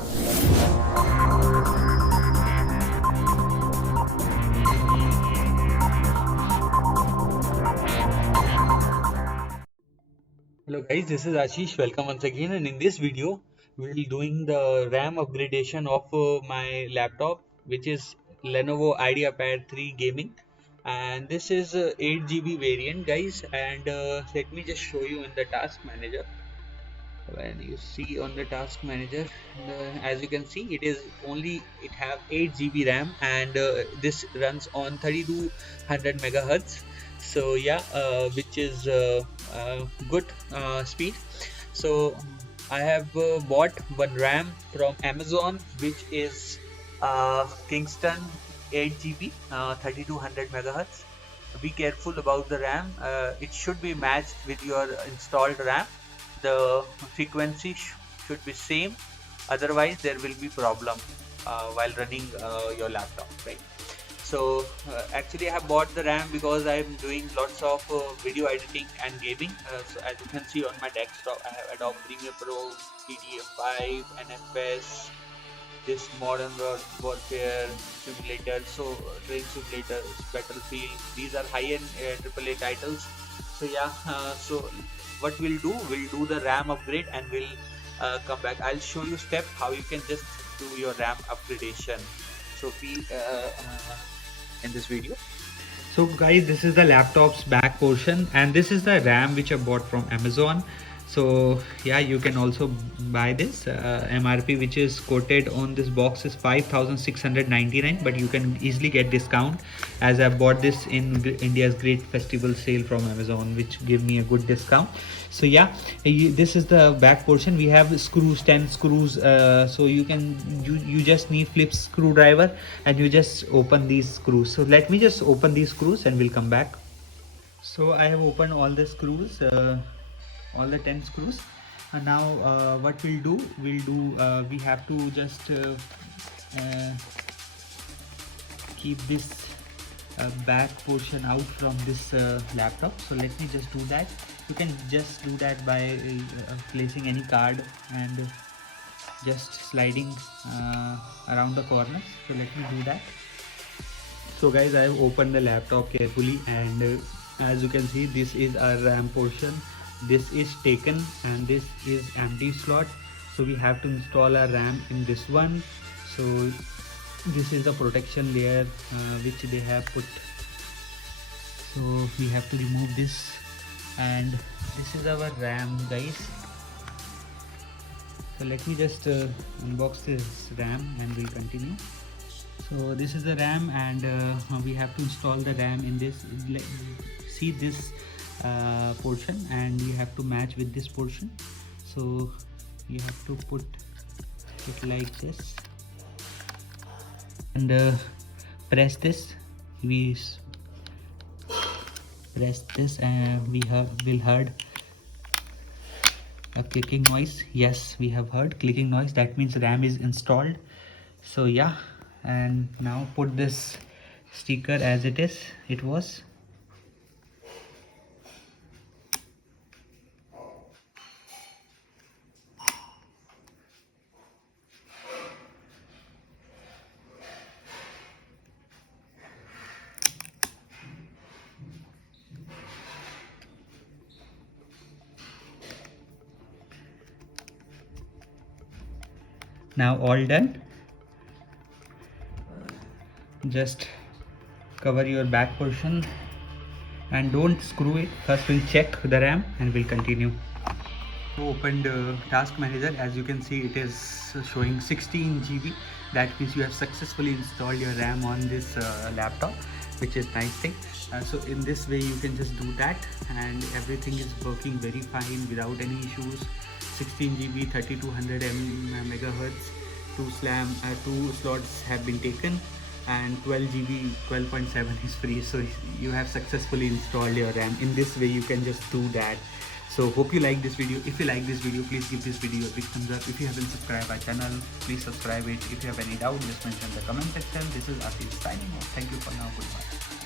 Hello guys, this is Ashish. Welcome once again, and in this video we'll be doing the RAM upgradation of my laptop, which is Lenovo IdeaPad 3 Gaming, and this is 8 GB variant, guys. And let me just show you in the task manager. When you see on the task manager, as you can see, it have 8 GB RAM, and this runs on 3200 megahertz. So yeah, which is good speed. So I have bought one RAM from Amazon, which is Kingston 8 GB, 3200 megahertz. Be careful about the RAM. It should be matched with your installed RAM. The frequency should be same, otherwise there will be problem while running your laptop, right? So actually I have bought the RAM because I am doing lots of video editing and gaming. So as you can see on my desktop, I have Adobe Premiere Pro, GTA 5, NFS, this Modern Warfare simulator, so Train Simulator, Battlefield. These are high-end AAA titles. So yeah, so what we'll do the RAM upgrade, and we'll come back. I'll show you step how you can just do your RAM upgradation. So be in this video. So guys, this is the laptop's back portion, and this is the RAM which I bought from Amazon. So yeah, you can also buy this. MRP which is quoted on this box is 5,699, but you can easily get discount, as I bought this in India's great festival sale from Amazon, which give me a good discount. So yeah, this is the back portion. We have screws, 10 screws. So you just need flip screwdriver, and you just open these screws. So let me just open these screws and we'll come back. So I have opened all the screws, all the 10 screws, and now what we have to just uh, keep this back portion out from this laptop. So let me just do that. You can just do that by placing any card and just sliding around the corner. So let me do that. So guys, I have opened the laptop carefully, and as you can see, this is our RAM portion. This is taken and this is empty slot. So we have to install our RAM in this one. So this is the protection layer which they have put. So we have to remove this, and this is our RAM, guys. So let me just unbox this RAM and we'll continue. So this is the RAM, and we have to install the RAM in this. See this portion, and we have to match with this portion. So you have to put it like this, and press this. We press this, and will heard a clicking noise. Yes, we have heard clicking noise. That means RAM is installed. So yeah, and now put this sticker as it was. Now all done. Just cover your back portion and don't screw it. First we'll check the RAM and we'll continue. Opened task manager. As you can see, it is showing 16 GB. That means you have successfully installed your RAM on this laptop, which is nice thing. So in this way you can just do that, and everything is working very fine without any issues. 16 GB, 3200 megahertz, two slots have been taken, and 12 GB 12.7 is free. So you have successfully installed your RAM. In this way you can just do that. So hope you like this video. If you like this video, please give this video a big thumbs up. If you haven't subscribed our channel, please subscribe it. If you have any doubt, just mention in the comment section. This is Ashish signing off. Thank you for now. Goodbye.